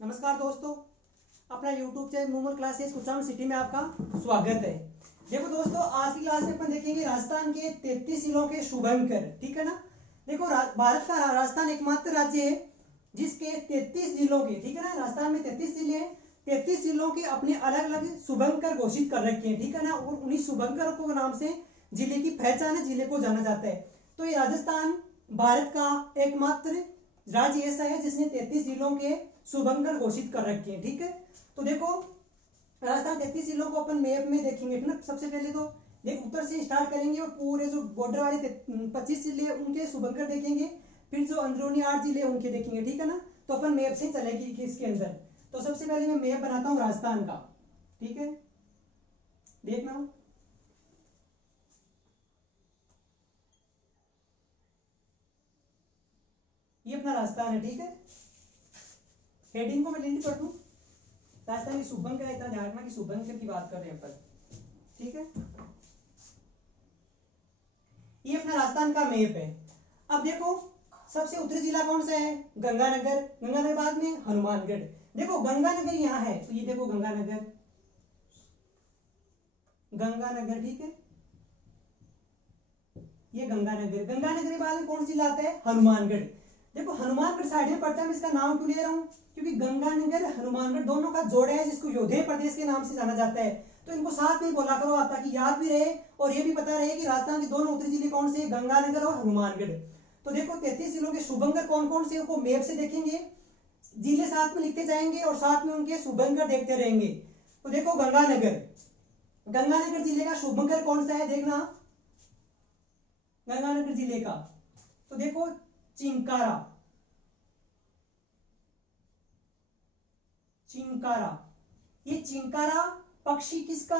नमस्कार दोस्तों, अपना YouTube channel Moomal classes Kuchaman city में आपका स्वागत है। देखो दोस्तों, आज की क्लास में अपन देखेंगे राजस्थान के 33 जिलों के शुभंकर। ठीक है ना। देखो भारत का राजस्थान एकमात्र राज्य है जिसके 33 जिलों के, ठीक है ना, राजस्थान में 33 जिले हैं। 33 जिलों के अपने अलग अलग शुभंकर घोषित कर रखे हैं। ठीक है ना। और उन्हीं शुभंकर को नाम से जिले की पहचान है, जिले को जाना जाता है। तो ये राजस्थान भारत का एकमात्र राज्य ऐसा है जिसने 33 जिलों के शुभंकर घोषित कर रखे हैं। ठीक है। तो देखो राजस्थान 33 जिलों को अपन मैप में देखेंगे ना। सबसे पहले तो देख उत्तर से स्टार्ट करेंगे और पूरे जो बॉर्डर वाले 25 जिले उनके शुभंकर देखेंगे। फिर जो अंदरूनी 8 जिले उनके देखेंगे। ठीक है ना। तो अपन मैप से चलेगी कि इसके अंदर। तो सबसे पहले मैं मैप बनाता हूँ राजस्थान का। ठीक है, देखना ये अपना राजस्थान है। ठीक है, हेडिंग को मैं लिंक कर दूं। राजस्थान की शुभंकर है, इतना ध्यान रखना कि शुभंकर की बात कर रहे हैं अपन। ठीक है, ये अपना राजस्थान का मैप है। अब देखो सबसे उत्तरी जिला कौन सा है? गंगानगर। गंगानगर बाद में हनुमानगढ़। देखो गंगानगर यहाँ है, तो ये देखो गंगानगर, गंगानगर। ठीक है, ये गंगानगर। गंगानगर के बाद में कौन सी जिला आता है? हनुमानगढ़। देखो हनुमानगढ़ साइड में पड़ता है, मैं इसका नाम क्यों ले रहा हूँ? क्योंकि गंगानगर हनुमानगढ़ दोनों का जोड़ है जिसको योधे प्रदेश के नाम से जाना जाता है। तो इनको साथ में बोला करो आप, ताकि याद भी रहे और ये भी पता रहे कि राजस्थान के दोनों उत्तरी जिले कौन से? गंगानगर और हनुमानगढ़। तो देखो 33 जिलों के शुभंकर कौन कौन से को मैप से देखेंगे, जिले साथ में लिखते जाएंगे और साथ में उनके शुभंकर देखते रहेंगे। तो देखो गंगानगर, गंगानगर जिले का शुभंकर कौन सा है देखना, गंगानगर जिले का। तो देखो चिंकारा, चिंकारा। ये चिंकारा पक्षी किसका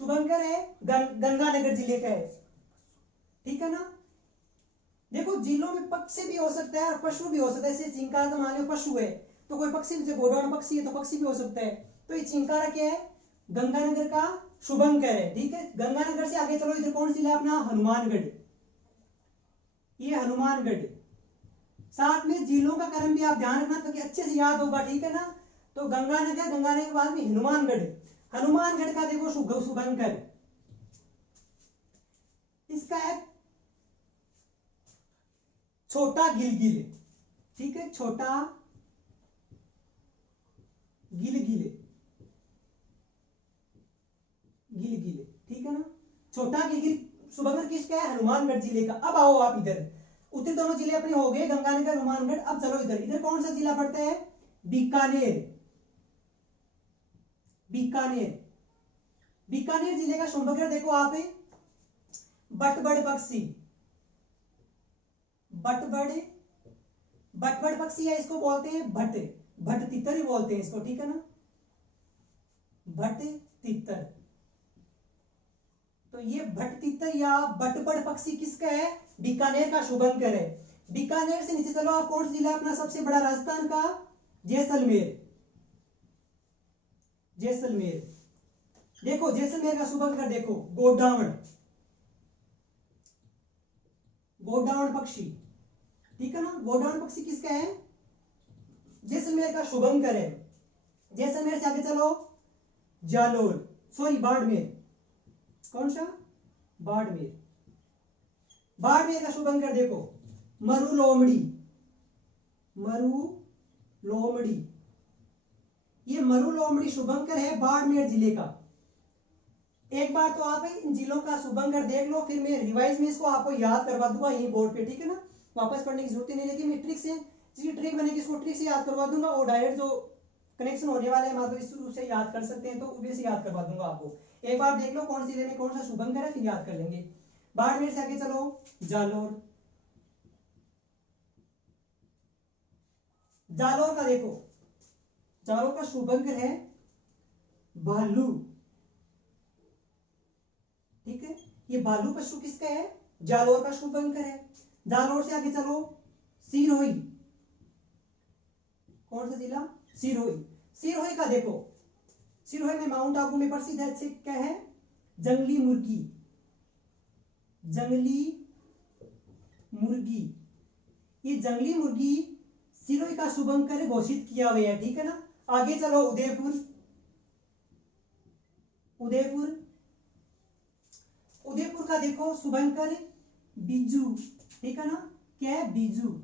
शुभंकर है? गंगानगर जिले का है। ठीक है ना। देखो जिलों में पक्षी भी हो सकता है और पशु भी हो सकता है। जैसे चिंकारा तो मान लो पशु है, तो कोई पक्षी जैसे गोडाउन पक्षी है तो पक्षी भी हो सकता है। तो ये चिंकारा क्या है? गंगानगर का शुभंकर है। ठीक है, गंगानगर से आगे चलो, इधर कौन सी जिला अपना? हनुमानगढ़। ये हनुमानगढ़। साथ में जिलों का क्रम भी आप ध्यान रखना ताकि अच्छे से याद होगा। ठीक है ना। तो गंगानगर, गंगानगर के बाद में हनुमानगढ़। हनुमानगढ़ का देखो शुभंकर इसका है छोटा गिलगिल। ठीक है, छोटा गिलगिल, गिलगिल। ठीक है ना। छोटा गिलगिल शुभंकर किसका है? हनुमानगढ़ जिले का। अब आओ आप इधर, उत्तरी दोनों जिले अपने हो गए, गंगानगर हनुमानगढ़। अब चलो इधर, इधर कौन सा जिला पड़ता है? बीकानेर। बीकानेर, बीकानेर जिले का शुभंकर देखो आप, बटबड़ पक्षी। बटबड़, बटबड़ पक्षी है, इसको बोलते हैं भट, भट तितर ही बोलते हैं इसको। ठीक है ना, भट तितर। तो ये भट तितर या बटबड़ पक्षी किसका है? बीकानेर का शुभंकर है। बीकानेर से नीचे चलो आप, कौन सा जिला अपना सबसे बड़ा राजस्थान का? जैसलमेर। जैसलमेर। देखो जैसलमेर का शुभंकर देखो गोडावण, गोडावण पक्षी। ठीक है ना, गोडावण पक्षी किसका है? जैसलमेर का शुभंकर है। जैसलमेर से आगे चलो, जालोर, सॉरी बाड़मेर। कौन सा? बाड़मेर। बाड़मेर का शुभंकर देखो मरु लोमड़ी। मरु लोमड़ी, ये मरु लोमड़ी शुभंकर है बाड़मेर जिले का। एक बार तो आप इन जिलों का शुभंकर देख लो, फिर मैं रिवाइज में इसको आपको याद करवा दूंगा यही बोर्ड पे। ठीक है ना, वापस पढ़ने की जरूरत नहीं, लेकिन मैं ट्रिक से, जिसकी ट्रिक बनेगी इसको ट्रिक से याद करवा दूंगा और डायरेक्ट जो कनेक्शन होने वाले हैं मतलब इस रूप से याद कर सकते हैं, तो वैसे याद करवा दूंगा आपको। एक बार देख लो कौन सी जिले में कौन सा शुभंकर है, फिर याद कर लेंगे। बाड़मेर से आगे चलो, जालोर। जालोर का देखो, जालोर का शुभंकर है भालू। ठीक है, ये भालू पशु किसका है? जालोर का शुभंकर है। जालोर से आगे चलो, सिरोही। कौन सा जिला? सिरोही। सिरोही का देखो, सिरोही में माउंट आबू में प्रसिद्ध है क्या है? जंगली मुर्गी। जंगली मुर्गी, ये जंगली मुर्गी सिरोही का शुभंकर घोषित किया गया है, ठीक है ना। आगे चलो उदयपुर, उदयपुर, उदयपुर का देखो शुभंकर बिजू, ठीक है ना, क्या है बीजू,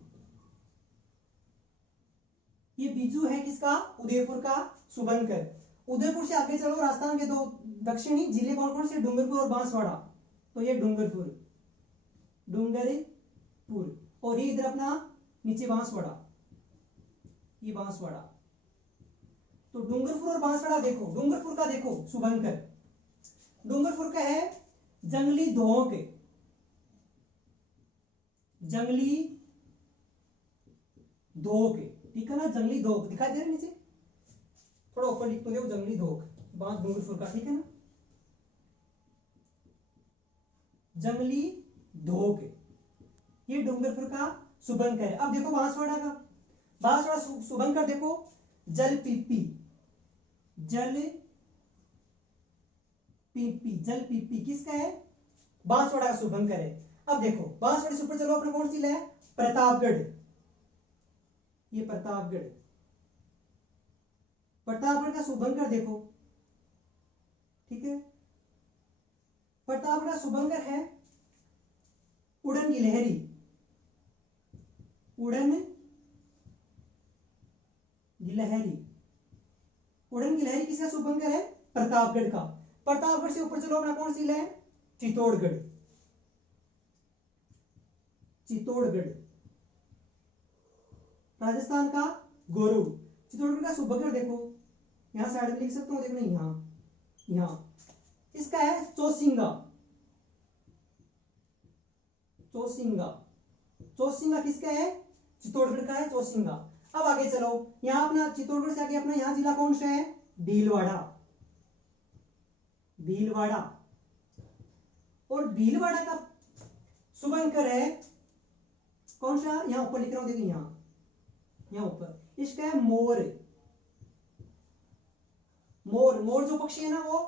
ये बीजू है किसका, उदयपुर का शुभंकर। उदयपुर से आगे चलो राजस्थान के दो दक्षिणी जिले कौन कौन से, डूंगरपुर और बांसवाड़ा, तो ये डूंगरपुर, डूंगरपुर, और ये इधर अपना नीचे बांसवाड़ा, ये बांसवाड़ा। तो डूंगरपुर और बांसवाड़ा देखो, डूंगरपुर का देखो शुभंकर, डूंगरपुर का है जंगली धोक, जंगली धोक, ठीक है ना, जंगली धोक दिखाई दे रहा है नीचे, थोड़ा ऊपर लिख तो दो, जंगली धोक, बांस डूंगरपुर का, ठीक है ना, जंगली धोक, ये डूंगरपुर का शुभंकर है। अब देखो बांसवाड़ा का, बांसवाड़ा शुभंकर देखो जल पीपी, जल पीपी, जल पीपी किसका है, बांसवाड़ा का शुभंकर है। अब देखो बांसवाड़ा से ऊपर चलो, अपना कौन सी जिला है, प्रतापगढ़, ये प्रतापगढ़, प्रतापगढ़ का शुभंकर देखो, ठीक है, प्रतापगढ़ का शुभंकर है उड़न गिलहरी, उड़न गिलहरी, उड़न गिलहरी किसका शुभंकर है, प्रतापगढ़ का। प्रतापगढ़ से ऊपर चलो, अपना कौन सी जिला है, चित्तौड़गढ़, चित्तौड़गढ़, राजस्थान का गोरू, चित्तौड़गढ़ का शुभंकर देखो, यहां साइड में लिख सकता हूं, देखो यहां, यहां इसका है चौसिंगा, चौसिंगा, चौसिंगा किसका है, चित्तौड़गढ़ का है चौसिंगा। अब आगे चलो, यहां अपना चित्तौड़गढ़ से आगे अपना यहां जिला कौन सा है, भीलवाड़ा, भीलवाड़ा, और भीलवाड़ा का शुभंकर है कौन सा, यहां ऊपर लिख रहा हूं, देखिए यहां, यहां ऊपर, इसका है मोर, मोर, मोर जो पक्षी है ना वो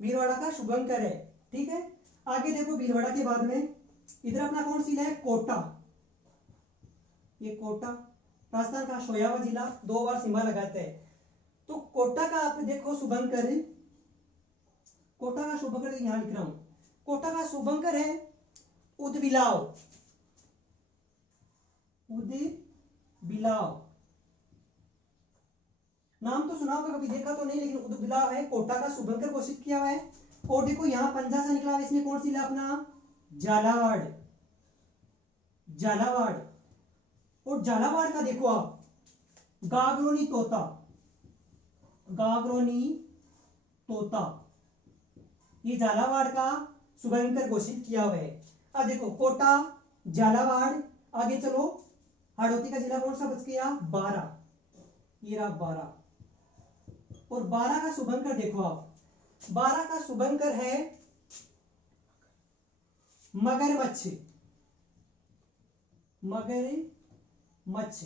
भीलवाड़ा का शुभंकर है, ठीक है। आगे देखो भीलवाड़ा के बाद में इधर अपना कौन सी जिला है, कोटा, ये कोटा, राजस्थान का सोयावा जिला, 2 बार सीमा लगाते हैं। तो कोटा का आप देखो शुभंकर, कोटा का शुभंकर यहां लिख रहा हूं, कोटा का शुभंकर है उदबिलाव, उदबिलाव, नाम तो सुना होगा, कभी देखा तो नहीं, लेकिन उदबिलाव है, कोटा का शुभंकर घोषित किया हुआ है। और देखो यहां पंजा से निकला हुआ, इसमें कौन सी जिला अपना, झालावाड़, झालावाड़, और झालावाड़ का देखो आप गागरोनी तोता, गागरोनी तोता, ये झालावाड़ का शुभंकर घोषित किया हुआ है। अब देखो कोटा, झालावाड़, आगे चलो हाड़ौती का जिला कौन सा बच गया, 12, ये रहा 12, और 12 का शुभंकर देखो आप, 12 का शुभंकर है मगरमच्छ, मगरमच्छ,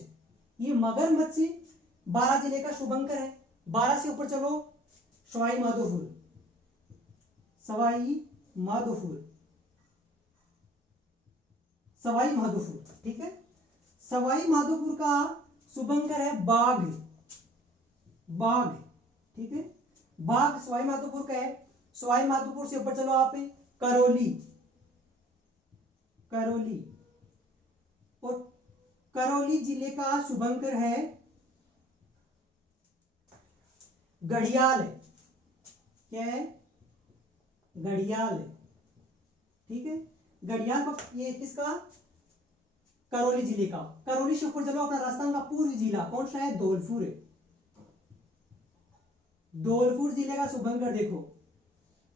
ये मगरमच्छ 12 जिले का शुभंकर है। 12 से ऊपर चलो सवाई माधोपुर, सवाई माधोपुर, सवाई माधोपुर, ठीक है, सवाई माधोपुर का शुभंकर है बाघ, बाघ, ठीक है, बाघ सवाई माधोपुर का है। सवाई माधोपुर से ऊपर चलो आप करौली, करौली, और करौली जिले का शुभंकर है घड़ियाल, क्या है, घड़ियाल, ठीक है, घड़ियाल ये किसका, करौली जिले का। करौली से ऊपर चलो अपना राजस्थान का पूर्वी जिला कौन सा है, धौलपुर, धौलपुर जिले का शुभंकर देखो,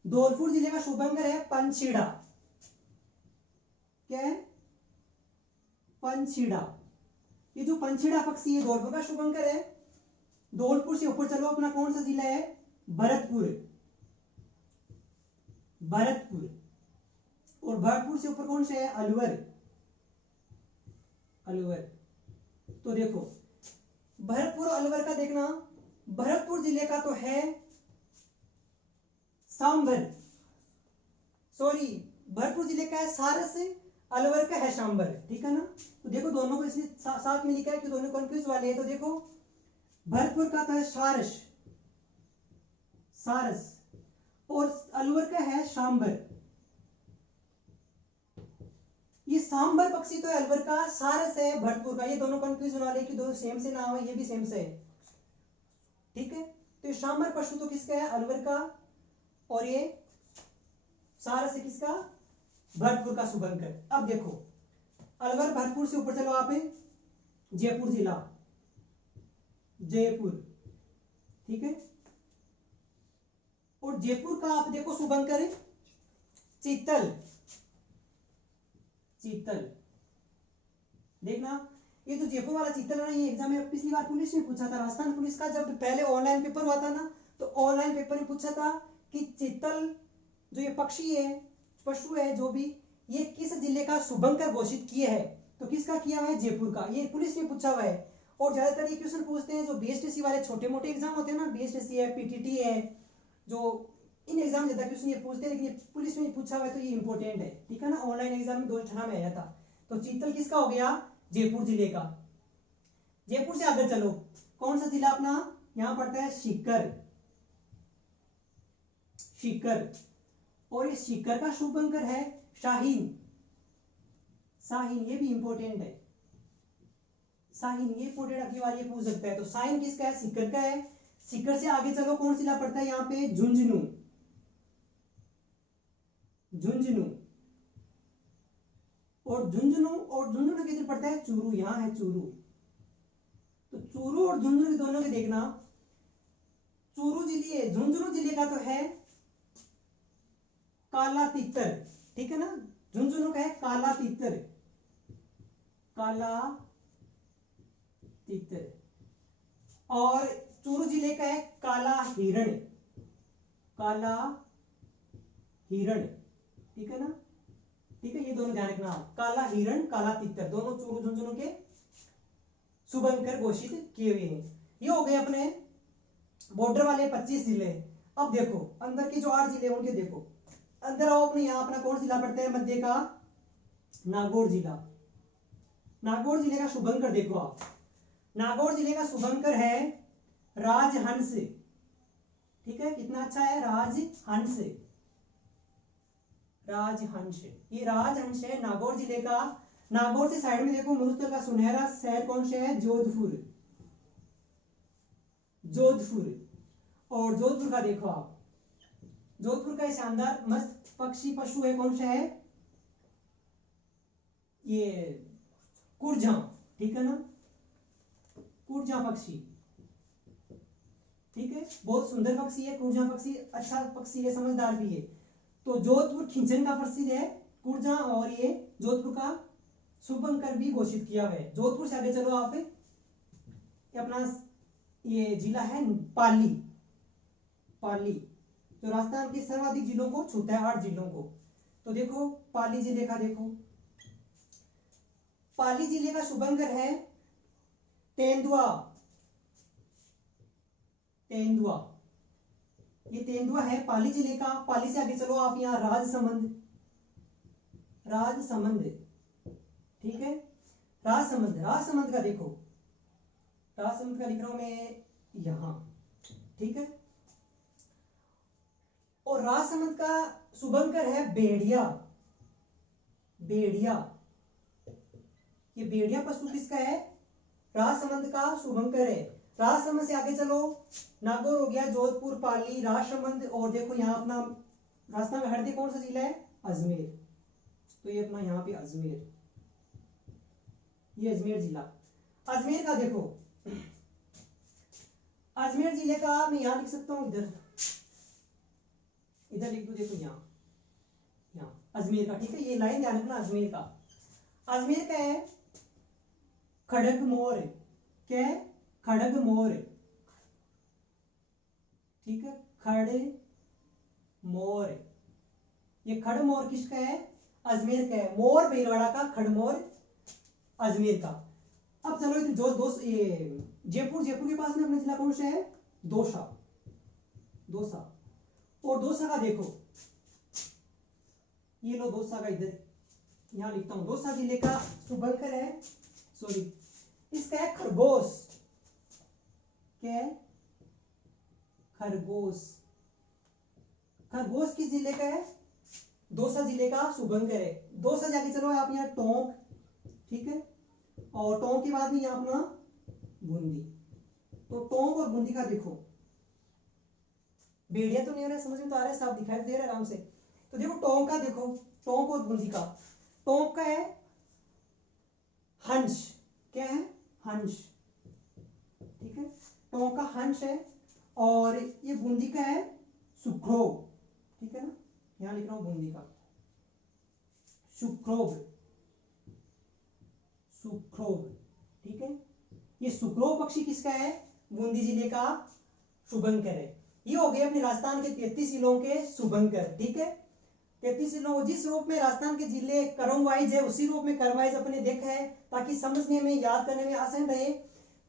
धौलपुर जिले का शुभंकर है पंछीड़ा, क्या है, पंछीड़ा, ये जो पंछीड़ा पक्षी है धौलपुर का शुभंकर है। धौलपुर से ऊपर चलो अपना कौन सा जिला है, भरतपुर, भरतपुर, और भरतपुर से ऊपर कौन सा है, अलवर, अलवर। तो देखो भरतपुर और अलवर का देखना, भरतपुर जिले का तो है सांभर, सॉरी भरतपुर जिले का है सारस, अलवर का है शाम्बर, ठीक है ना। तो देखो दोनों को इसलिए साथ में लिखा है कि दोनों कंफ्यूज वाले हैं। तो देखो भरतपुर का तो है सारस, सारस, और अलवर का है शाम्बर। ये सांबर पक्षी तो है अलवर का, सारस है भरतपुर का। ये दोनों कंफ्यूज होने वाले कि दोनों सेम से नाम है, ये भी सेम से है, ठीक है। तो ये सांबर पशु तो किसका है, अलवर का, और ये सारस है किसका, भरतपुर का, शुभंकर। अब देखो अलवर भरतपुर से ऊपर चलो आप, जयपुर जिला, जयपुर, ठीक है। और जयपुर का आप देखो शुभंकर चीतल, चीतल, देखना ये जो जयपुर वाला चीतल है ना, ये एग्जाम में पिछली बार पुलिस ने पूछा था, राजस्थान पुलिस का जब पहले ऑनलाइन पेपर हुआ था ना, तो ऑनलाइन पेपर में पूछा था कि चीतल जो ये पक्षी है, पशु है जो भी, ये किस जिले का शुभंकर घोषित किए है। तो किसका किया हुआ है, जयपुर का, ये पुलिस ने पूछा हुआ है। और ज्यादातर ये क्वेश्चन पूछते हैं जो बीएसटीसी वाले छोटे मोटे एग्जाम होते हैं ना, बीएसटीसी है, पीटीटी है, जो इन एग्जाम ज्यादा क्वेश्चन ये पूछते हैं, लेकिन ये पुलिस में पूछा हुआ है तो ये इंपॉर्टेंट है, ठीक है ना। ऑनलाइन एग्जाम में 2018 में आया था। तो चीतल किसका हो गया, जयपुर जिले का। जयपुर से आगे चलो, कौन सा जिला अपना यहां पड़ता है, सीकर, सीकर। और ये सीकर का शुभंकर है शाहीन, शाहीन, ये भी इंपॉर्टेंट है, शाहीन, ये इंपॉर्टेंट अगली बार ये पूछ सकता है। तो शाहीन किसका है, सीकर का है। सीकर से आगे चलो, कौन जिला पड़ता है यहाँ पे, झुंझुनू, झुंझुनू। और झुंझुनू किधर पड़ता है, चूरू, यहां है चूरू। तो चूरू और झुंझुनू दोनों के देखना, चूरू जिले, झुंझुनू जिले का तो है काला तीतर, ठीक है ना। झुंझुनू का है काला तीतर, काला तीतर। और चूरू जिले का है काला हिरण, काला हिरण, ठीक है ना, ठीक है। ये दोनों ध्यान रखना, काला हिरण, काला तीतर, दोनों चूरू झुंझुनू के शुभंकर घोषित किए हुए हैं। ये हो गए अपने बॉर्डर वाले 25 जिले। अब देखो अंदर के जो 8 जिले उनके देखो, अंदर आओ अपने, यहां अपना कौन जिला पड़ता है, मध्य का नागौर जिला। नागौर जिले का शुभंकर देखो आप, नागौर जिले का शुभंकर है राजहंस, ठीक है, कितना अच्छा है, राजहंस, राजहंस, ये राजहंस है नागौर जिले का। नागौर से साइड में देखो मरुस्थल का सुनहरा शहर कौन सा है, जोधपुर, जोधपुर। और जोधपुर का देखो आप, जोधपुर का शानदार मस्त पक्षी पशु है, कौन सा है, ये कुरझा, ठीक है ना, कुरझा पक्षी, ठीक है, बहुत सुंदर पक्षी है कुरझा पक्षी, अच्छा पक्षी है, समझदार भी है। तो जोधपुर खिंचन का प्रसिद्ध है कुरझा, और ये जोधपुर का शुभंकर भी घोषित किया हुआ है। जोधपुर से आगे चलो आप, ये अपना ये जिला है पाली, पाली, तो राजस्थान के सर्वाधिक जिलों को छूता है, 8 जिलों को। तो देखो पाली जिले का देखो, पाली जिले का शुभंकर है तेंदुआ, तेंदुआ, ये तेंदुआ है पाली जिले का। पाली से आगे चलो आप, यहाँ राजसमंद, राजसमंद, ठीक है, राजसमंद, राजसमंद का देखो, राजसमंद का लिख रहा हूं मैं यहां, ठीक है। और राजसमंद का शुभंकर है बेड़िया, बेड़िया, ये बेड़िया पशु किसका है, राजसमंद का शुभंकर है। राजसमंद से आगे चलो, नागौर हो गया, जोधपुर, पाली, राजसमंद। और देखो यहाँ अपना राजस्थान का हृदय कौन सा जिला है, अजमेर। तो ये अपना यहाँ पे अजमेर, ये अजमेर जिला। अजमेर का देखो, अजमेर जिले का मैं यहां लिख सकता हूं, इधर इधर लिख दो, देखो यहाँ, यहाँ अजमेर का, ठीक है, ये लाइन ध्यान रखना अजमेर का। अजमेर का है खड़गमोर, क्या है, खड़गमोर, ठीक है, खड़मोर। ये खड़मोर किसका है, अजमेर का है, मोर भीलवाड़ा का, खड़मोर अजमेर का। अब चलो जो ये जयपुर, जयपुर के पास में अपना जिला कौन सा है, दौसा, दौसा। और दौसा का देखो, ये लो दौसा का इधर यहाँ लिखता हूँ, दौसा जिले का शुभंकर है, सॉरी इसका है खरगोश, क्या है, खरगोश, खरगोश किस जिले का है, दौसा जिले का शुभंकर है। दौसा जाके चलो आप यहाँ टोंक, ठीक है, और टोंक के बाद में यहाँ अपना बूंदी। तो टोंक और बूंदी का देखो, भेड़िया तो नहीं हो रहा, समझ में तो आ रहा है, साफ दिखाई दे रहा है आराम से। तो देखो टोंक का, देखो टोंक और बूंदी का, टोंक का है हंस, क्या है, हंस, ठीक है, टोंक का हंस है, और ये बूंदी का है सुखरोग, ठीक है ना, यहां लिख रहा हूं बूंदी का सुखरोग, सुखरोग, ठीक है। ये सुखरोग पक्षी किसका है, बूंदी जिले का शुभंकर है। ये हो गए अपने राजस्थान के 33 जिलों के शुभंकर, ठीक है। 33 जिलों, जिस रूप में राजस्थान के जिले क्रम वाइज है उसी रूप में क्रम वाइज अपने देखा है, ताकि समझने में याद करने में आसान रहे।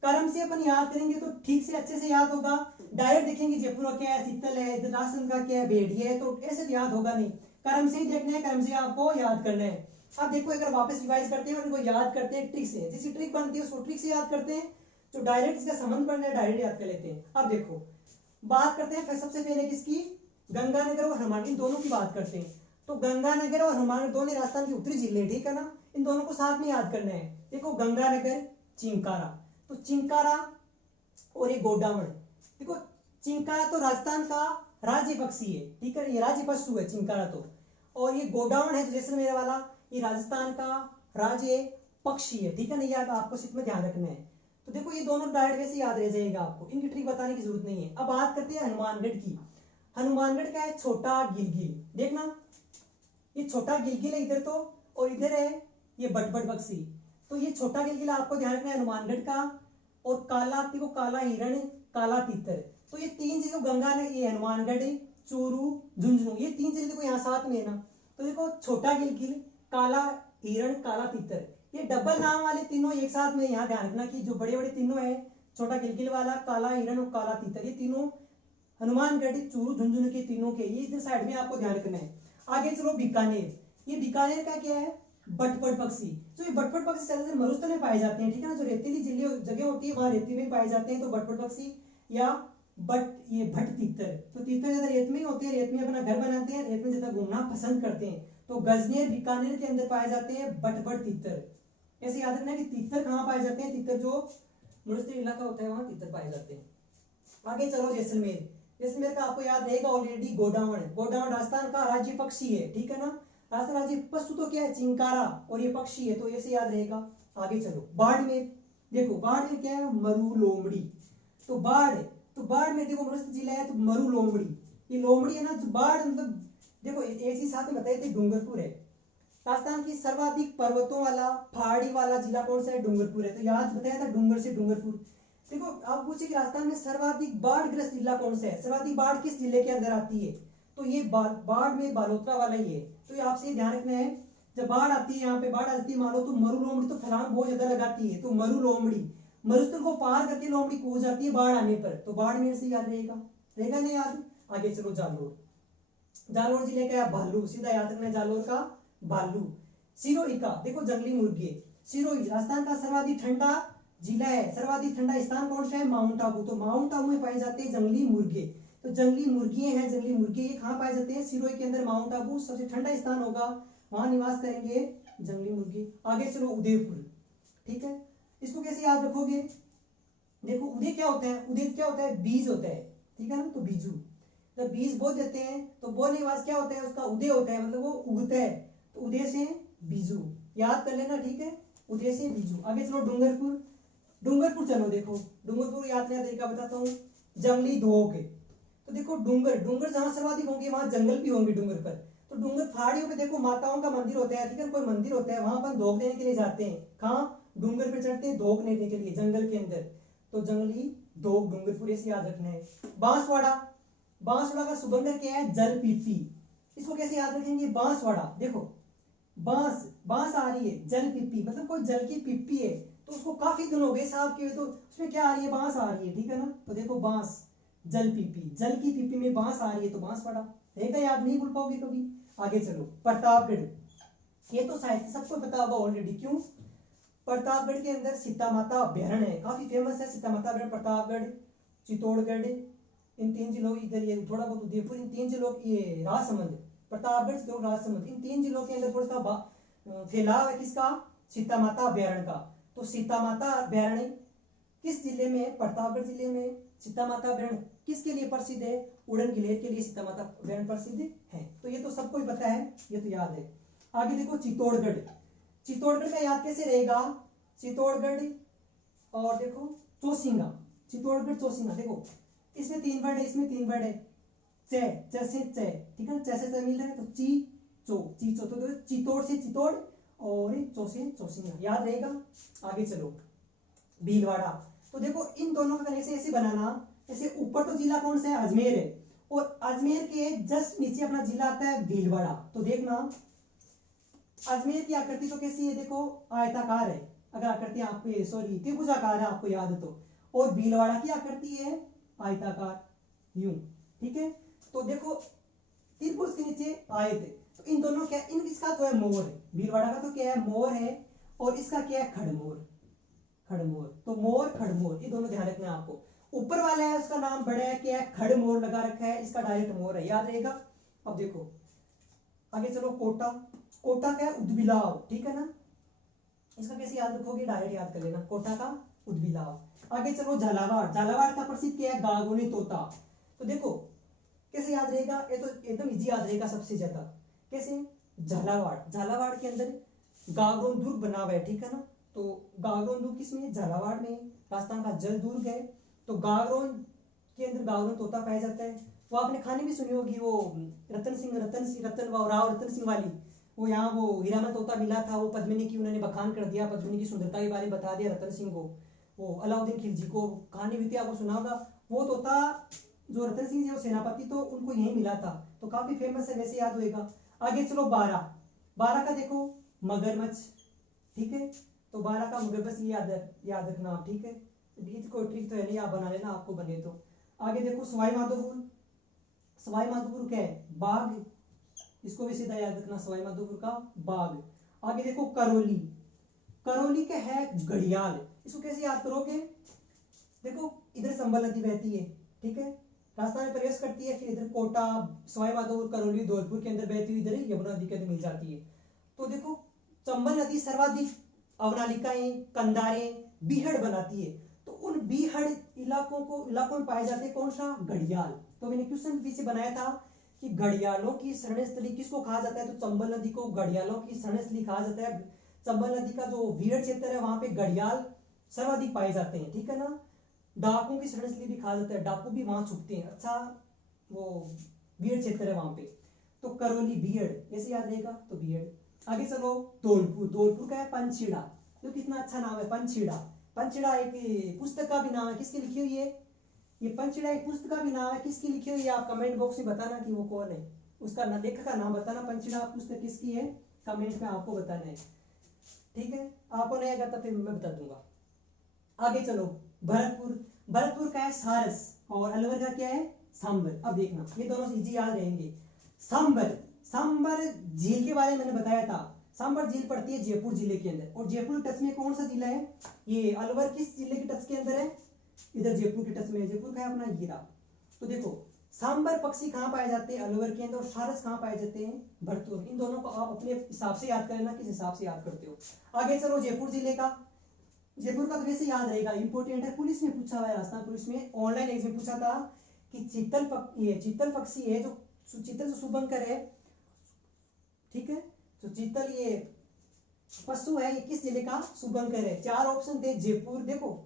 क्रम से अपन याद करेंगे तो ठीक से अच्छे से याद होगा। डायरेक्ट देखेंगे जयपुर का क्या है, शीतल है, राजस्थान का क्या है, भेड़िया है, तो ऐसे याद होगा नहीं। क्रम से ही देखना है, क्रम से आपको याद करना है। अब देखो अगर वापस रिवाइज करते हैं और इनको याद करते हैं ट्रिक से, जैसी ट्रिक बनती है उसको ट्रिक से याद करते हैं, जो डायरेक्ट इसका संबंध पड़ना है डायरेक्ट याद कर लेते हैं। अब देखो बात करते हैं फिर सबसे पहले किसकी, गंगानगर और हनुमानगढ़, इन दोनों की बात करते हैं। तो गंगानगर और हनुमानगढ़ दोनों राजस्थान के उत्तरी जिले, ठीक है ना, इन दोनों को साथ में याद करना है। देखो गंगानगर चिंकारा, तो चिंकारा और ये गोडावण, देखो चिंकारा तो राजस्थान का राज्य पक्षी है, ठीक है, ये राज्य पशु है चिंकारा तो, और ये गोडावण है जैसलमेर वाला, ये राजस्थान का राज्य पक्षी है, ठीक है ना, ये आपको सिर्फ में ध्यान रखना है। तो देखो ये दोनों डायरेक्ट वैसे याद रह जाएगा आपको, इनकी ट्रिक बताने की जरूरत नहीं है। अब बात करते हैं हनुमानगढ़ की। हनुमानगढ़ का है छोटा गिलगिल, देखना ये छोटा गिलगिल है इधर तो, और इधर है ये बटबट पक्षी। तो ये छोटा गिलगिल आपको ध्यान रखना है हनुमानगढ़ का, और काला, देखो काला हिरण, काला तीतर, तो ये तीन चीजों, गंगा ने, ये हनुमानगढ़, चूरू, झुंझुनू, ये तीन चीजें देखो यहाँ साथ में है ना। तो देखो छोटा गिलगिल, काला हिरण, काला तीतर, ये डबल नाम वाले तीनों एक साथ में यहाँ ध्यान रखना कि जो बड़े बड़े तीनों है, छोटा गिलगिल वाला, काला हिरण और काला तीतर, ये तीनों हनुमानगढ़, चूरू, झुंझुनू के तीनों के, ये इधर साइड में आपको ध्यान रखना है। आगे चलो बीकानेर, ये बीकानेर का क्या है, बटपट पक्षी। तो ये बटपट पक्षी ज्यादातर मरुस्थल में पाए जाते हैं, ठीक है ना, जो रेतीली जिले जगह होती है वहां रेती में पाए जाते हैं, तो बटपट पक्षी या ये भट तीतर, तो तीतर ज्यादा रेत में ही होते हैं, रेत में अपना घर बनाते हैं, रेत में ज्यादा घूमना पसंद करते हैं। तो गजनेर बीकानेर के अंदर पाए जाते हैं बटपट तीतर। ऐसे याद रखना कि तीतर कहाँ पाए जाते हैं, तीतर जो मरुस्थल इलाका होता है वहां तीतर पाए जाते हैं। आगे चलो जैसलमेर, जैसलमेर का आपको याद रहेगा ऑलरेडी, गोडावण, गोडावण राजस्थान का राज्य पक्षी है, ठीक है ना, राजस्थान राज्य पशु तो क्या है, चिंकारा, और ये पक्षी है, तो ऐसे याद रहेगा। आगे चलो बाड़मेर, देखो बाड़मेर क्या है, मरु लोमड़ी, तो बाढ़ में देखो मरुस्थल जिला है तो मरु लोमड़ी, ये लोमड़ी है ना, तो बाढ़ मतलब देखो एक चीज साथ में बताई थी, डूंगरपुर है राजस्थान की सर्वाधिक पर्वतों वाला पहाड़ी वाला जिला कौन सा है, डूंगरपुर है। तो याद बताया था डूंगर से डूंगरपुर। देखो आप पूछे कि राजस्थान में सर्वाधिक बाढ़ ग्रस्त जिला कौन सा है, सर्वाधिक बाढ़ किस जिले के अंदर आती है, तो ये बाढ़ में बालोतरा वाला ही है। तो ये आपसे ध्यान रखना है, जब बाढ़ आती है, यहाँ पे बाढ़ आती है मान लो, तो मरु लोमड़ी तो फलांग बहुत ज्यादा लगाती है, तो मरु लोमड़ी, मरुस्थल को पार करके लोमड़ी कूद जाती है बाढ़ आने पर, तो बाढ़ में से याद रहेगा, रहेगा नहीं याद। आगे चलो जालोर, जालोर जिले का भालू, सीधा याद रखना है जालोर का भालू। सिरोही का देखो जंगली मुर्गे, सिरोही राजस्थान का सर्वाधिक ठंडा जिला है, सर्वाधिक ठंडा स्थान कौन सा है, माउंट आबू, तो माउंट आबू में पाए जाते हैं जंगली मुर्गे। तो जंगली मुर्गियां हैं, जंगली मुर्गे ये कहाँ पाए जाते हैं, सिरोही के अंदर, माउंट आबू सबसे ठंडा स्थान होगा, वहां निवास करेंगे जंगली मुर्गी। आगे चलो उदयपुर, ठीक है, इसको कैसे याद रखोगे, देखो उदय क्या होता है, उदय क्या होता है, बीज होता है, ठीक है ना, तो बीजू, जब बीज बो देते हैं तो बो निवास क्या होता है उसका, उदय होता है, मतलब वो उगता है, तो उदय से बीजू, याद कर लेना, ठीक है, उदय से बीजू। आगे चलो डूंगरपुर, डूंगरपुर चलो देखो, डूंगरपुर याद करने का तरीका बताता हूँ, जंगली धोक, तो देखो डूंगर, डूंगर जहां सर्वाधिक होंगे वहां जंगल भी होंगे डूंगर पर, तो डूंगर पहाड़ियों पे देखो माताओं का मंदिर होता है, ठीक है, कोई मंदिर होता है वहां पर धोख देने के लिए जाते हैं, कहाँ, डूंगर पे चढ़ते हैं धोख लेने के लिए जंगल के अंदर, तो जंगली धोख डूंगरपुर से याद रखना है। बांसवाड़ा, बांसवाड़ा का सुबंधर क्या है, जल पीपी, इसको कैसे याद रखेंगे, बांसवाड़ा, देखो बांस, बांस आ रही है, जल पिप्पी मतलब कोई जल की पिप्पी है, तो उसको काफी दिन हो गए साहब के, तो उसमें क्या आ रही है, बांस आ रही है, ठीक है ना, तो देखो बांस, जल पीपी, जल की पीपी में बांस आ रही है, तो बांसवाड़ा रहेगा, याद नहीं भूल पाओगे कभी। आगे चलो प्रतापगढ़, ये तो साहित्य सबको पता होगा ऑलरेडी। क्यों? प्रतापगढ़ के अंदर सीता माता अभ्यारण्य है, काफी फेमस है सीता माता अभ्यारण्य। प्रतापगढ़, चित्तौड़गढ़, इन 3 जिलों, इधर ये थोड़ा बहुत उदयपुर, इन 3 जिलों, ये राजसमंद, प्रतापगढ़, चित्तौड़, राजसमंद, इन 3 जिलों के अंदर थोड़ा सा फैलाव है किसका? सीता माता अभ्यारण्य का। तो सीता माता अभ्यारण्य किस जिले में? प्रतापगढ़ जिले में। सीता माता अभ्यारण्य किसके लिए प्रसिद्ध है? उड़न गिलहर के लिए सीता माता अभ्यारण्य प्रसिद्ध है। तो ये तो सबको ही पता है, ये तो याद है। आगे देखो चित्तौड़गढ़, चित्तौड़गढ़ का याद कैसे रहेगा? चित्तौड़गढ़ और देखो चौसिंगा, चित्तौड़गढ़ चौसिंगा, देखो इसमें 3 वर्ड है, इसमें 3 वर्ड है, च, च से च, ठीक है, च से च मिल रहा है, तो ची चो, तो चित्तौड़ से चित्तौड़ और चौ से चौसिंगा, याद रहेगा। आगे चलो भीलवाड़ा, तो देखो इन दोनों का कनेक्शन ऐसे बनाना, ऐसे ऊपर तो जिला कौन सा है? अजमेर है, और अजमेर के जस्ट नीचे अपना जिला आता है भीलवाड़ा। तो देखना अजमेर की आकृति तो कैसी है? देखो आयताकार है, अगर आकृति आपको सॉरी त्रिभुजाकार है, आपको याद है तो, और भीलवाड़ा की आकृति है आयताकार, यूं, ठीक है। तो देखो त्रिभुज के नीचे आयत है, तो इन दोनों क्या, इन इसका तो है मोर है, भीलवाड़ा का तो क्या है? मोर है, और इसका क्या है? खड़मोर, खड़मोर। तो मोर खड़मोर ये दोनों ध्यान रखना है आपको। ऊपर वाला है उसका नाम बड़ा है, क्या है? खड़मोर लगा रखा है, इसका डायरेक्ट मोर है, याद रहेगा। अब देखो आगे चलो कोटा, कोटा का है उद्बिलाव, ठीक है ना, इसका कैसे याद रखोगे? डायरेक्ट याद कर लेना, कोटा का उद्बिलाव। आगे चलो झालावाड़, झालावाड़ का प्रसिद्ध क्या है? गागोनी तोता। तो देखो कैसे याद रहेगा? ये तो एकदम इजी याद रहेगा सबसे ज्यादा। कैसे? झालावाड़, झालावाड़ के अंदर गागरोन दुर्ग बना हुआ है, ठीक है ना। तो गागरोन दुर्ग किसमें? झालावाड़ में, राजस्थान का जल दुर्ग है। तो गागरोन के अंदर गागरोन तोता पाया जाता है। वो आपने कहानी भी सुनी होगी, वो रतन सिंह राव रतन सिंह वाली, वो यहाँ वो हीरामन तोता मिला था, वो पद्मिनी की उन्होंने बखान कर दिया, पद्मिनी की सुंदरता के बारे में बता दिया रतन सिंह को, वो अलाउद्दीन खिलजी को कहानी भी थी, आपको सुना होगा। वो तोता जो रतन सिंह जी वो सेनापति, तो उनको यही मिला था, तो काफी फेमस है, वैसे याद होएगा। आगे चलो बारह, बारह का देखो मगरमच्छ, ठीक है। तो बारह का मगरमच्छ याद रखना आप, ठीक है। कोई ट्रिक तो है नहीं, आप बना लेना आपको बने तो। आगे देखो सवाई माधोपुर, सवाई माधोपुर क्या है? बाघ, इसको भी सीधा याद रखना, सवाई माधोपुर का बाघ। आगे देखो करौली, करौली क्या है? घड़ियाल। इसको कैसे याद करोगे? देखो इधर संबल नदी बहती है, ठीक है, राजस्थान में प्रवेश करती है, फिर इधर कोटा, सवाई माधोपुर, करौली, धौलपुर के अंदर बहती हुई इधर यमुना नदी के अंदर मिल जाती है। तो देखो चंबल नदी सर्वाधिक अवनालिकाएं, कंदारें, बीहड़ बनाती है। तो उन बीहड़ इलाकों में पाए जाते कौन सा? घड़ियाल। तो मैंने क्वेश्चन पीछे बनाया था कि घड़ियालों की शरणस्थली किसको कहा जाता है? तो चंबल नदी को घड़ियालों की शरणस्थली कहा जाता है। चंबल नदी का जो बीहड़ क्षेत्र है वहां पे घड़ियाल सर्वाधिक पाए जाते हैं, ठीक है ना। डाकुओं की शरणस्थली भी कहा जाता है, डाकू भी वहां छुपते हैं, अच्छा वो बीहड़ क्षेत्र है वहां पे। तो करौली बीहड़, ऐसे याद रहेगा, तो बीहड़। आगे चलो धौलपुर, धौलपुर का है पंचछीड़ा, तो कितना अच्छा नाम है पंचछीड़ा। पंचछीड़ा एक पुस्तक का भी नाम है, किसकी लिखी हुई है? ये पंचछीड़ा एक पुस्तक का भी नाम है, किसकी लिखी हुई है? आप कमेंट बॉक्स में बताना कि वो कौन है, उसका लेखक का नाम बताना। पंचछीड़ा पुस्तक किसकी है? कमेंट में आपको बताना है, ठीक है। आपको नहीं आएगा तो फिर मैं बता दूंगा। आगे चलो भरतपुर, भरतपुर का है सारस, और अलवर का क्या है? सांबर। अब देखना ये दोनों इजी याद रहेंगे। सांबर, सांबर झील के बारे में मैंने बताया था, सांबर झील पड़ती है जयपुर जिले के अंदर, और जयपुर टच में कौन सा जिला है? ये अलवर किस जिले के टच के अंदर है? इधर जयपुर के टच में, जयपुर का है अपना हीरा। तो देखो सांबर पक्षी कहाँ पाए जाते हैं? अलवर के अंदर। और सारस कहाँ पाए जाते हैं? भरतपुर। इन दोनों को आप अपने हिसाब से याद करना, किस हिसाब से याद करते हो। आगे चलो जयपुर जिले का, जयपुर का तो वैसे याद रहेगा, इंपोर्टेंट है, पुलिस ने पूछा हुआ है, राजस्थान पुलिस में ऑनलाइन एग्जाम में पूछा था कि चीतल पक्षी है, जो चीतल जो शुभंकर है, ठीक है, तो चीतल ये पशु है, ये किस जिले का? शुभंकर है। 4 ऑप्शन थे, जयपुर, देखो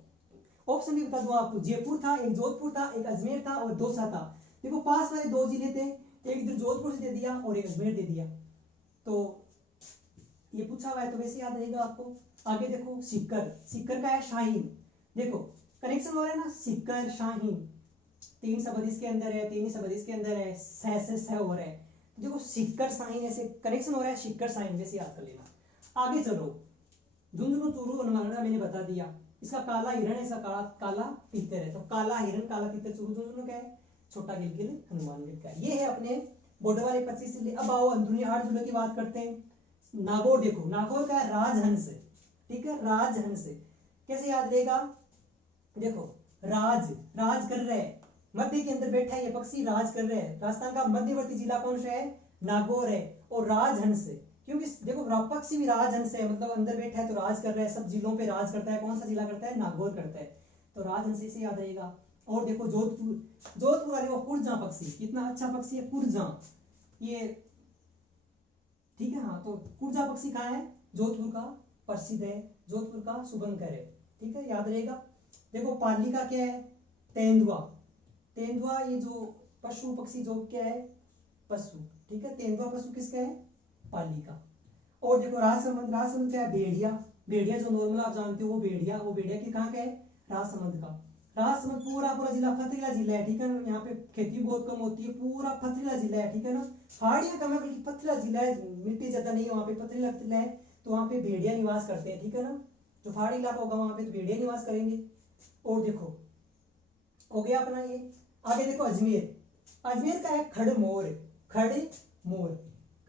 ऑप्शन भी बता दूं आपको, जयपुर था, एक जोधपुर था, एक अजमेर था, और दौसा था। देखो पास वाले 2 जिले थे, एक इधर जोधपुर से दे दिया और एक अजमेर दे दिया, तो ये पूछा हुआ है, तो वैसे याद रहेगा आपको। आगे देखो सिक्कर, सिक्कर का है शाहीन, देखो कनेक्शन हो रहा है ना, सिक्कर शाहीन, 3 शब्द इसके अंदर है, 3 शब्द इसके अंदर है, सह हो रहा है, देखो सिक्कर शाहीन ऐसे कनेक्शन हो रहा है, सिक्कर शाहीन वैसे याद कर लेना। आगे चलो झुंझुनू चूरू हनुमानगढ़ मैंने बता दिया, इसका काला हिरण है, इसका काला तीतर है। तो काला हिरण, काला तीतर, चूरू झुंझुनू क्या है? छोटा गिलगिल हनुमानगढ़ का। ये है अपने बॉर्डर वाले 25 जिले। अब आओ अंदरूनी 8 जिलों की बात करते हैं। नागौर, देखो नागौर का राजहंस, ठीक है, राजहंस कैसे याद रहेगा, देखो राज, राज कर रहे हैं, मध्य के अंदर बैठा है ये पक्षी, राज कर रहे हैं। राजस्थान का मध्यवर्ती जिला कौन सा है, नागौर है। और राजहंस, क्योंकि देखो पक्षी भी राजहंस है, मतलब अंदर बैठा है तो राज कर रहा है, सब जिलों पे राज करता है। कौन सा जिला करता है, नागौर करता है, तो राजहंस से याद रहेगा। और देखो जोधपुर, जोधपुर वाले वो कुरजा पक्षी, कितना अच्छा पक्षी है कुरजा, ये ठीक है। हाँ, तो कुरजा पक्षी कहाँ है, जोधपुर का प्रसिद्ध है, जोधपुर का शुभंकर है, ठीक है, याद रहेगा। देखो पाली का क्या है, तेंदुआ, तेंदुआ ये जो पशु पक्षी जो क्या है, पशु, ठीक है, तेंदुआ पशु किसका है, पाली का। और देखो राजसमंद, राजसमंद क्या है, भेड़िया, भेड़िया जो नॉर्मल आप जानते हो वो भेड़िया, वो भेड़िया की कहाँ का है, राजसमंद का। राजसमंद पूरा पूरा जिला पथरीला जिला है, ठीक है ना, यहाँ पे खेती बहुत कम होती है, पूरा पथरीला जिला है, ठीक है ना, पहाड़ियां कम है बल्कि पथरीला जिला है, मिट्टी ज्यादा नहीं है वहाँ पे, पथरीला जिला है, तो वहाँ पे भेड़िया निवास करते हैं, ठीक है ना, जो पहाड़ी इलाका होगा वहाँ पे तो भेड़िया निवास करेंगे। और देखो हो गया अपना ये। आगे देखो अजमेर, अजमेर का है खड़मोर, खड़मोर।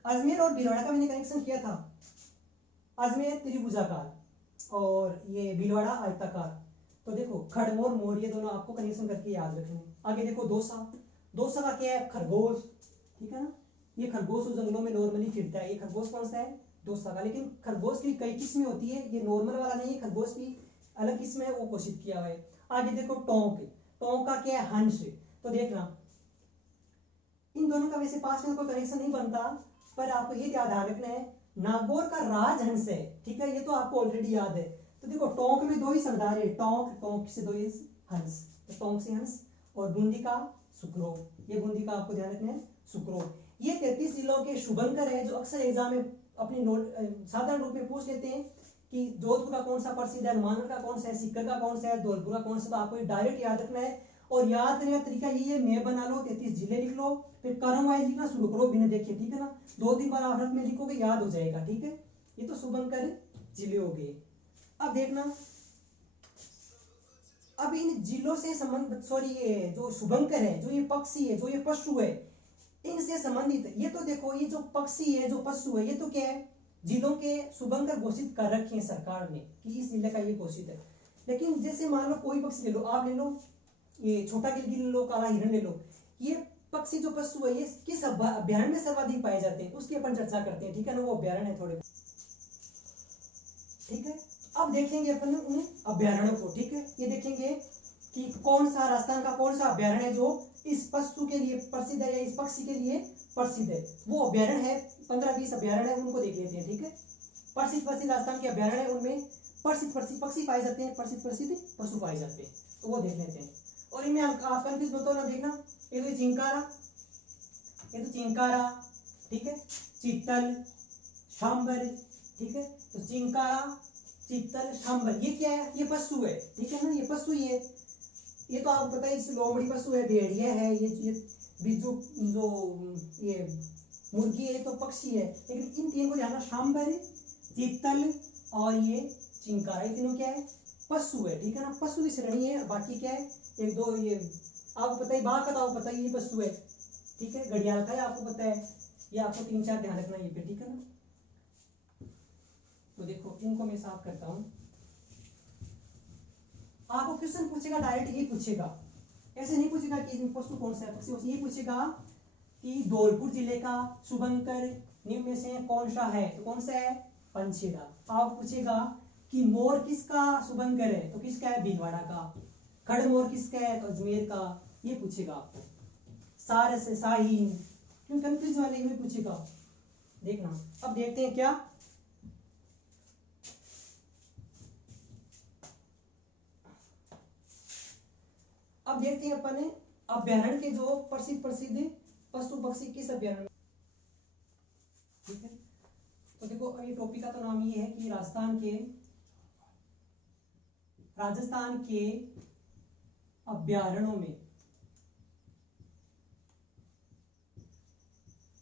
अजमेर और भीलवाड़ा का मैंने कनेक्शन किया था, अजमेर त्रिभुजाकार और ये भीलवाड़ा आयताकार। तो देखो खड़मोर मोर, ये दोनों आपको कनेक्शन करके याद रखने। आगे देखो दोसा, दोसा का क्या है, खरगोश, ठीक है ना, ये खरगोश उस जंगलों में नॉर्मली फिरता है, ये खरगोश कौन सा है, दोसा का। लेकिन खरगोश की कई किस्में होती है, ये नॉर्मल वाला नहीं है, खरगोश की अलग किस्म है, वो घोषित किया हुआ है। आगे देखो टोंक, टोंक का क्या है, हंस। तो देखना इन दोनों का वैसे पास में कोई कनेक्शन नहीं बनता, पर आपको ये ध्यान रखना है, नागौर का राजहंस है, ठीक है, ये तो आपको ऑलरेडी याद है। तो देखो टोंक में दो ही शब्द आ रहे हैं, टोंक, टोंक से दो ही हंस, तो टोंक से हंस। और बूंदी का सुक्रो, ये बूंदी का आपको ध्यान रखना है, सुक्रो। ये 33 जिलों के शुभंकर है, जो अक्सर एग्जाम में अपनी साधारण रूप में पूछ लेते हैं कि जोधपुर का कौन सा प्रसिद्ध है, हनुमानगढ़ का कौन सा है, सीकर का कौन सा है, धौलपुर का कौन सा, तो आपको डायरेक्ट याद रखना है। और याद करने का तरीका ये है, मैप बना लो, 33 जिले लिख लो, फिर क्रम वाइज लिखना शुरू करो बिना देखे, ठीक है ना, 2-3 बार आप में लिखोगे याद हो जाएगा, ठीक है। ये तो शुभंकर जिले हो गए। अब देखना, अब इन जिलों से संबंध, सॉरी ये जो शुभंकर है, जो ये पक्षी है, जो ये पशु है, इनसे संबंधित, ये तो देखो ये जो पक्षी है, जो पशु है, ये तो क्या है, जिलों के शुभंकर घोषित कर रखे हैं सरकार ने कि इस जिले का ये घोषित है। लेकिन जैसे मान लो कोई पक्षी ले लो, आप ले लो ये छोटा गिलगिल ले लो, काला हिरण ले लो, ये पक्षी जो पशु है, ये किस अभ्यारण्य में सर्वाधिक पाए जाते हैं, उसकी अपन चर्चा करते हैं, ठीक है ना, वो अभ्यारण्य है थोड़े, ठीक है। अब देखेंगे अपन उन अभ्यारण्यों को, ठीक है, ये देखेंगे कि कौन सा राजस्थान का कौन सा अभ्यारण्य है जो इस पशु के लिए प्रसिद्ध है या इस पक्षी के लिए प्रसिद्ध है। वो अभ्यारण्य है 15-20 अभ्यारण्य है, उनको देख लेते हैं, ठीक है। प्रसिद्ध प्रसिद्ध राजस्थान के अभ्यारण्य है, उनमें प्रसिद्ध प्रसिद्ध पक्षी पाए जाते हैं, प्रसिद्ध प्रसिद्ध पशु पाए जाते हैं, तो वो देख लेते हैं। और इनमें आप कंफ्यूज मत होना, देखना ये तो चिंकारा, ये तो चिंकारा, ठीक है, चीतल, शांबर, ठीक है, तो चिंकारा, चीतल, शांबर, ये क्या है, ये पशु है, ठीक है ना, ये पशु ये तो आपको पता है, इस लोमड़ी पशु है, भेड़िया है, ये बिजू जो ये मुर्गी है, तो पक्षी है। लेकिन इन तीन को ध्यान, शांबर, चीतल और ये चिंकारा, ये तीनों क्या है, पशु है, ठीक है ना, पशु की श्रेणी है। बाकी क्या है, एक दो ये आपको पता है, बाघ का तो आपको पता है ये पशु है, ठीक है, घड़ियाल का आपको पता है, ये आपको 3-4 ध्यान रखना ये पे, ठीक है ना। तो देखो इनको मैं साफ करता हूं, आपको क्वेश्चन पूछेगा डायरेक्ट ये पूछेगा, ऐसे नहीं पूछेगा कि पशु कौन सा है, पक्षी, ये पूछेगा कि धौलपुर जिले का शुभंकर निम्न में से कौन सा है, तो कौन सा है, पंछेड़ा। आप पूछेगा कि मोर किसका शुभंकर है, तो किसका है, भीलवाड़ा का। खड़मोर किसका है, तो अजमेर का, ये पूछेगा आपको। सारस, शाहीन, क्यों कंफ्यूज वाले में पूछेगा, देखना। अब देखते हैं क्या, अब देखते हैं अपन अभ्यारण्य के जो प्रसिद्ध प्रसिद्ध पशु पक्षी किस अभ्यारण्य, ठीक है। तो देखो अभी टॉपिक का तो नाम ये है कि राजस्थान के अभ्यारण्यों में,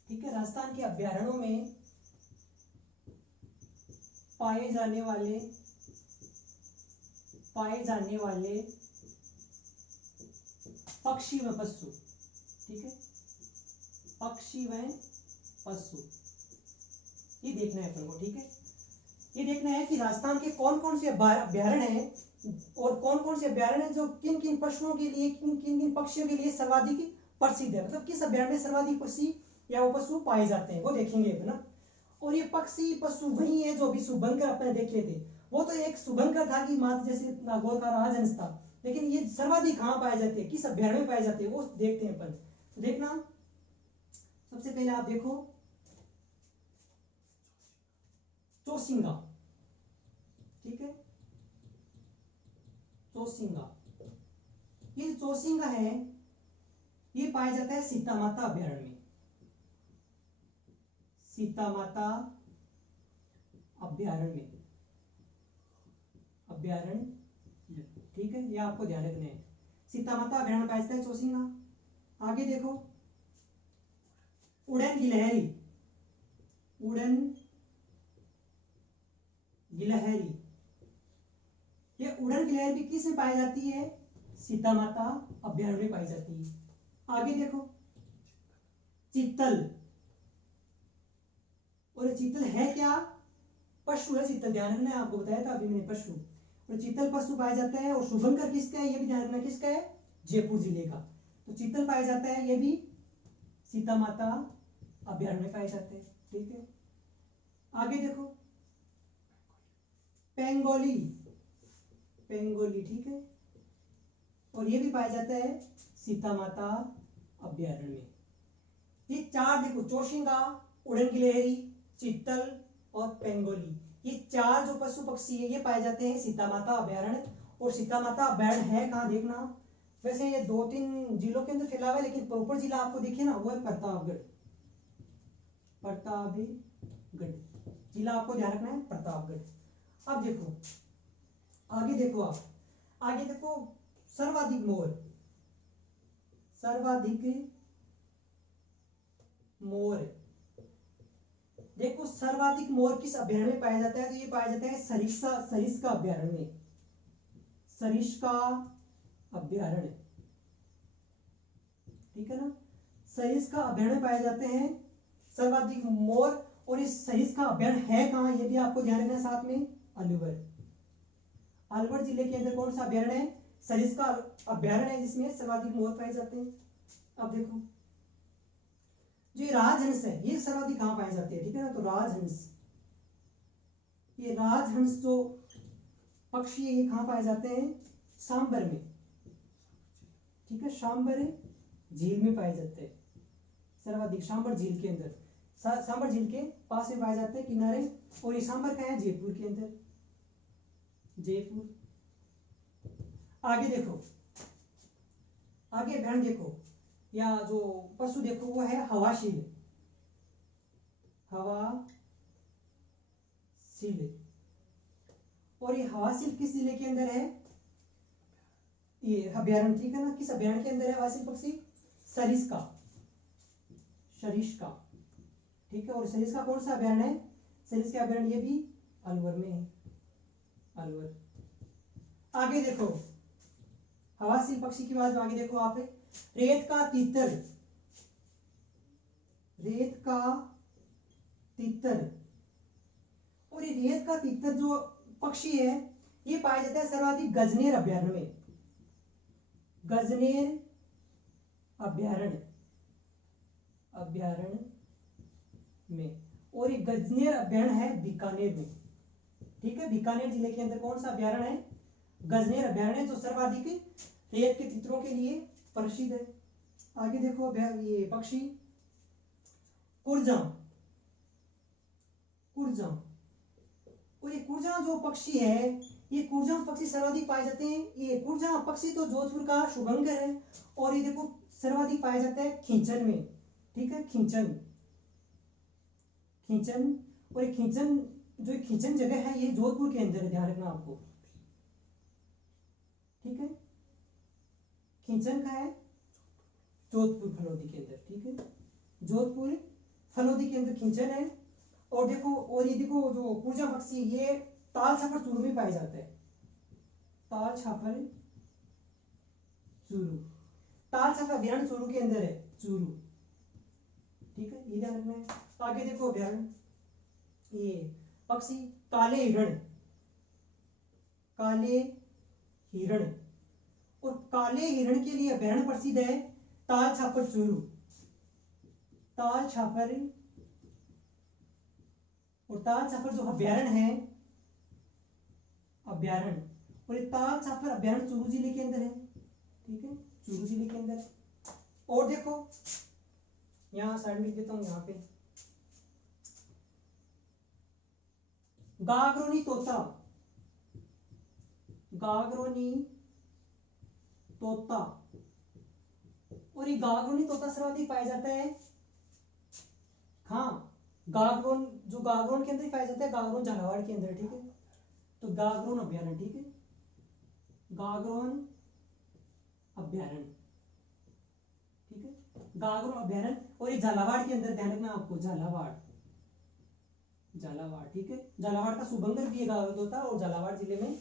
ठीक है, राजस्थान के अभ्यारण्यों में पाए जाने वाले पक्षी व पशु, ठीक है, पक्षी व पशु, ये देखना है अपन को, ठीक है। ये देखना है कि राजस्थान के कौन कौन से अभ्यारण्य हैं और कौन कौन से अभ्यारण्य हैं जो किन किन पशुओं के लिए, किन किन पक्षियों के लिए सर्वाधिक प्रसिद्ध है, मतलब किस अभ्यारण्य में सर्वाधिक पक्षी या वो पशु पाए जाते हैं, वो देखेंगे अपना। और ये पक्षी पशु वही है जो अभी शुभंकर अपने देखे थे। वो तो एक शुभंकर था कि मात्र जैसे नागौर का राजहंस था, लेकिन ये सर्वाधिक कहाँ पाए जाते हैं, किस अभ्यारण्य में पाए जाते हैं, वो देखते हैं अपन। तो देखना, सबसे पहले आप देखो चौसिंगा, ठीक है। चौसिंगा, ये चौसिंगा है, ये पाया जाता है सीता माता अभ्यारण्य में। सीता माता अभ्यारण्य में, अभ्यारण्य, ठीक है, ये आपको ध्यान रखना है। सीता माता अभ्यारण्य में पाया जाता है चौसिंगा। आगे देखो उड़न गिलहरी, उड़न गिलहरी, ये उड़न गिलहरी भी किस में पाई जाती है, सीता माता अभ्यारण्य में पाई जाती है। आगे देखो चीतल, और चीतल है क्या, पशु है चीतल, ध्यान रखना है, आपको बताया था अभी मैंने पशु। और चीतल पशु पाया जाता है। और शुभंकर किसका है, ये भी ध्यान रखना, किसका है, जयपुर जिले का। तो चीतल पाया जाता है, ये भी सीता माता अभ्यारण्य में पाए जाते हैं, ठीक है। आगे देखो पेंगोली, पेंगोली, ठीक है, और ये भी पाया जाता है सीता माता अभ्यारण्य में। ये चार देखो, चौसिंगा, उड़न गिलहरी, चीतल और पेंगोली, ये चार जो पशु पक्षी है ये पाए जाते हैं सीता माता अभ्यारण्य। और सीता माता अभ्यारण्य है कहाँ देखना, वैसे ये 2-3 जिलों के अंदर फैला हुआ है, लेकिन प्रॉपर जिला आपको दिखे ना वो है प्रतापगढ़, प्रतापगढ़ जिला आपको ध्यान रखना है, प्रतापगढ़। अब देखो आगे, देखो आप आगे देखो सर्वाधिक मोर, सर्वाधिक मोर, देखो सर्वाधिक मोर किस अभ्यारण्य में पाया जाता है, तो ये पाया जाता है सरिस्का अभ्यारण्य में, सरिस्का अभ्यारण्य, ठीक है ना। सरिस्का अभ्यारण्य पाए जाते हैं सर्वाधिक मोर। और इस सरिस्का अभ्यारण्य है कहाँ, ये भी आपको ध्यान रखना है साथ में, अलवर, अलवर जिले के अंदर कौन सा अभ्यारण्य है, सरिस्का अभ्यारण्य है, जिसमें सर्वाधिक मोर पाए जाते हैं। अब देखो जो राजहंस है ये सर्वाधिक कहां पाए जाते हैं, ठीक है ना। तो राजहंस, ये राजहंस जो पक्षी है ये कहां पाए जाते हैं, सांबर में, ठीक है, सांबर झील में पाए जाते हैं सर्वाधिक, सांबर झील के अंदर, सांबर झील के पास में पाए जाते हैं किनारे। और ये सांबर का है जयपुर के अंदर, जयपुर। आगे देखो, आगे अभ्यारण्य देखो या जो पशु देखो वो है हवाशील, हवाशील। और ये हवाशील किस जिले के अंदर है, ये अभ्यारण्य, ठीक है ना। किस अभ्यारण्य के अंदर है हवाशील पक्षी, सरिस्का, सरिस्का, ठीक है। और सरिस्का कौन सा अभ्यारण्य है, सरिस्का अभ्यारण्य ये भी अलवर में है, अलवर। आगे देखो हवाशील पक्षी की बात, आगे देखो आप रेत का तीतर, रेत का तीतर। और ये रेत का तीतर जो पक्षी है ये पाया जाता है सर्वाधिक गजनेर अभ्यारण्य में, गजनेर अभ्यारण्य, अभ्यारण्य में। और ये गजनेर अभ्यारण्य है बीकानेर में, ठीक है। बीकानेर जिले के अंदर कौन सा अभ्यारण्य है, गजनेर अभ्यारण्य, जो सर्वाधिक रेत के तीतरों के लिए प्रसिद्ध है। आगे देखो ये पक्षी कुरजा, कुरजा। और ये कुरजा जो पक्षी है, ये कुरजा पक्षी सर्वाधिक पाए जाते हैं। ये कुरजा पक्षी तो जोधपुर का शुभंकर है। और ये देखो सर्वाधिक पाया जाता है खींचन में, ठीक है, खींचन, खींचन। और ये खींचन, जो खींचन जगह है ये जोधपुर के अंदर है, ध्यान रखना आपको, ठीक है। खींचन का है जोधपुर फलोदी के अंदर, ठीक है, जोधपुर फलोदी के अंदर खींचन है। और देखो, और ये देखो जो कुरजा पक्षी ये ताल छापर चूरू में पाया जाता है, ताल छापर चूरू, ताल छापर अभ्यारण्य चूरू के अंदर है, चूरू, ठीक है, ये ध्यान रखना है। आगे देखो अभ्यारण्य, ये पक्षी काले हिरण, काले हिरण। और काले हिरण के लिए अभ्यारण्य प्रसिद्ध है ताल छापर चूरू, ताल छापर। और ताल छापर जो अभ्यारण्य है, अभ्यारण्य, और ये ताल छापर अभ्यारण्य चूरू जिले के अंदर है, ठीक है, चूरू जिले के अंदर। और देखो यहां साइड में लिख देता हूं, यहां पे गागरोनी तोता, गागरोनी तोता। और ये गागरोनी तोता सर्वाधिक पाया जाता है, हाँ, गागरोन, जो गागरोन के अंदर पाया जाता है, गागरोन झालावाड़ के अंदर, ठीक है। तो गागरोन अभ्यारण्य, ठीक है, गागरोन अभ्यारण्य, ठीक है, गागरोन अभ्यारण्य। और ये झालावाड़ के अंदर, ध्यान रखना आपको, झालावाड़, झालावाड़, ठीक है, झालावाड़ का सुबंगर भी है गागरोन तोता, और झालावाड़ जिले में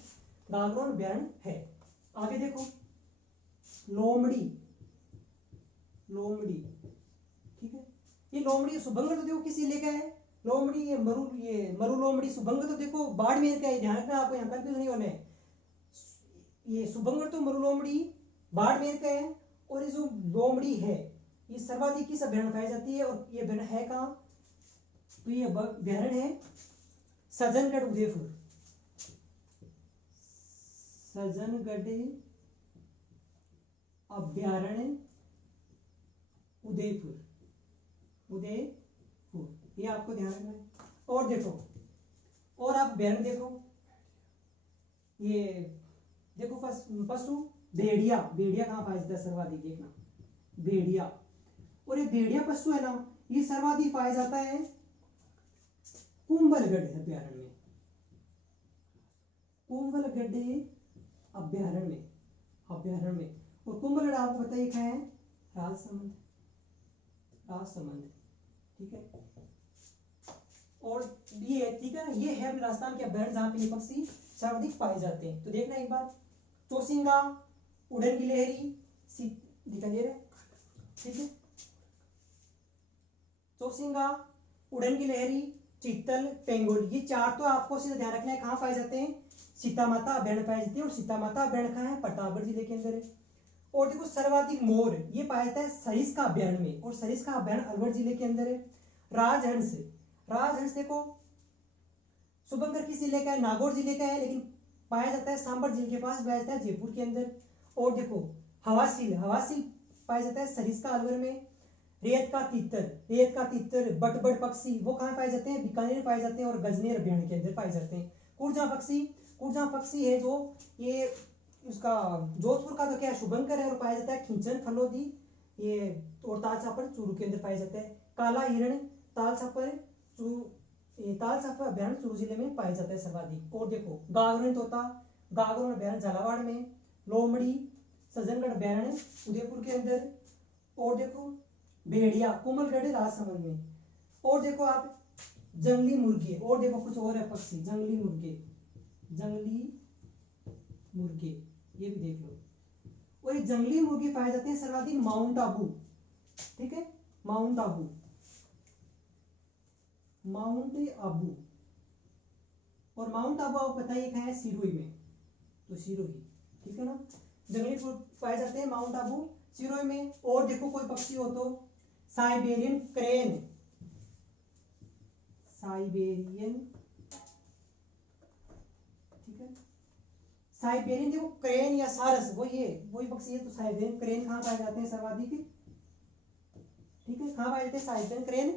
गागरोन अभ्यारण्य है। आगे देखो लोमड़ी, लोमड़ी, ठीक है, ये लोमड़ी सुबंगर तो देखो किस जिले का है, लोमड़ी, ये मरु लोमड़ी सुबंगर तो देखो बाड़मेर का है, ध्यान रखना आपको, यहाँ कंफ्यूज नहीं होने। ये सुबंगर तो मरु लोमड़ी बाड़मेर का है। और ये जो लोमड़ी है ये सर्वाधिक किस अभ्यारण्य पाई जाती है, और ये अभ्यारण्य है कहाँ, तो ये अभ्यारण्य है सज्जनगढ़ उदयपुर, सज्जनगढ़ अभ्यारण्य उदयपुर, उदयपुर, ये आपको ध्यान रखना है। और देखो, और आप अभ्यारण्य देखो, ये देखो पशु भेड़िया, भेड़िया कहाँ पाया जाता है सर्वाधिक, देखना भेड़िया। और ये भेड़िया पशु है ना, ये सर्वाधिक पाया जाता है कुंभलगढ़ अभ्यारण्य में, कुंभलगढ़ अभ्यारण्य में, अभ्यारण्य में। और कुंभलगढ़ आपको बताइए कहाँ है, राजसमंद, राजसमंद, ठीक है। और ये, ठीक है, ये है राजस्थान के अभ्यारण्य जहां पे ये पक्षी सर्वाधिक पाए जाते हैं। तो देखना एक बार, चौसिंगा, उड़न गिलहरी, दिखाई दे रहा है, ठीक है, चौसिंगा, उड़न गिलहरी, चीतल, पेंगोल, ये चार तो आपको सीधा ध्यान रखना है कहाँ पाए जाते हैं, सीता माता अभ्यारण्य पाए जाते हैं। और सीता माता अभ्यारण्य कहाँ है, प्रतापगढ़ जिले के अंदर है। और देखो सर्वाधिक मोर ये पाया जाता है सरिस्का अभ्यारण्य में, और सरिस्का अभ्यारण्य अलवर जिले के अंदर है। राजहंस, राजहंस देखो सुबंकर किस जिले का है, नागौर जिले का है, लेकिन पाया जाता है सांबर जिले के पास, पाया जाता है जयपुर के अंदर। और देखो हवासील, हवासील पाया जाता है सरिस्का अलवर में। रेत का तितर, रेत का तितर, बटबड़ पक्षी वो कहाँ पाए जाते हैं, बीकानेर में पाए जाते हैं, और गजनेर अभ्यारण्य के अंदर पाए जाते हैं। कुरजा पक्षी, कुरजा पक्षी है जो ये उसका जोधपुर का तो क्या शुभंकर है, और पाया जाता है खींचन, फलोदी, ये और ताल छापर चूरू के अंदर पाया जाता है। काला हिरण, ताल छापर ताल छापर अभ्यारण्य चूरू जिले में पाया जाता है सर्वाधिक। और देखो गागरोन तोता, गागरोन अभ्यारण्य झालावाड़ में। लोमड़ी, सज्जनगढ़ अभ्यारण्य उदयपुर के अंदर। और देखो भेड़िया, कोमलगढ़ राजसमंद में। और देखो आप जंगली मुर्गे, और देखो कुछ और है पक्षी, जंगली मुर्गे, जंगली मुर्गे, ये भी देख लो। और ये जंगली मुर्गे पाए जाते हैं सर्वाधिक माउंट आबू, ठीक है, माउंट आबू, माउंट आबू। और माउंट आबू आपको बताइए कहाँ है, सिरोही में, तो सिरोही, ठीक है ना। जंगली पाए जाते हैं माउंट आबू, सिरोही में। और देखो कोई पक्षी हो तो साइबेरियन क्रेन, साइबेरियन, ठीक है, साइबेरियन देखो क्रेन या सारस वही पक्षी है। तो साइबेरियन क्रेन कहाँ पाए जाते हैं सर्वाधिक, ठीक है, कहाँ पाए जाते हैं साइबेरियन क्रेन,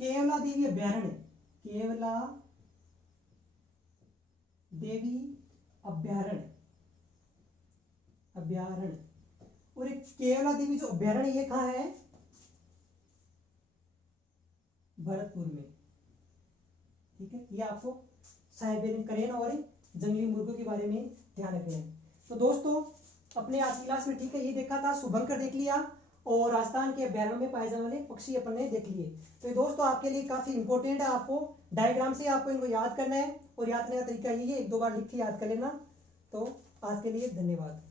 केवला देवी अभ्यारण्य, केवला देवी अभ्यारण्य, अभ्यारण्य। और एक केवला देवी जो अभ्यारण्य ये कहाँ है, भरतपुर में, ठीक है। ये आपको साइबेरियन क्रेन और जंगली मुर्गों के बारे में ध्यान रखना है। तो दोस्तों अपने आज की क्लास में, ठीक है, ये देखा था, शुभंकर देख लिया, और राजस्थान के अभ्यारण्य में पाए जाने वाले पक्षी अपन ने देख लिए। तो ये दोस्तों आपके लिए काफी इंपॉर्टेंट है, आपको डायग्राम से आपको इनको याद करना है, और याद करने का तरीका यही है, एक दो बार लिख के याद कर लेना। तो आज के लिए धन्यवाद।